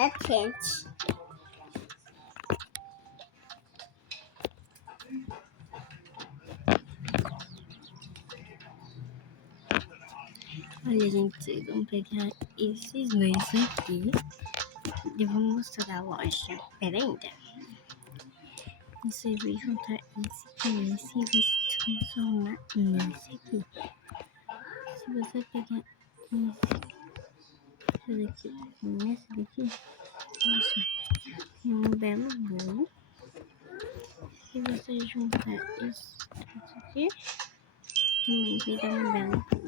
é quente. Olha, gente, vamos pegar esses dois aqui e vou mostrar a loja. Pera ainda. Você vai juntar esse com esse e vai se transformar nesse aqui. Se você pegar esse daqui com esse daqui, isso é um belo bolo. Se você juntar isso aqui, também vai dar um belo bolo.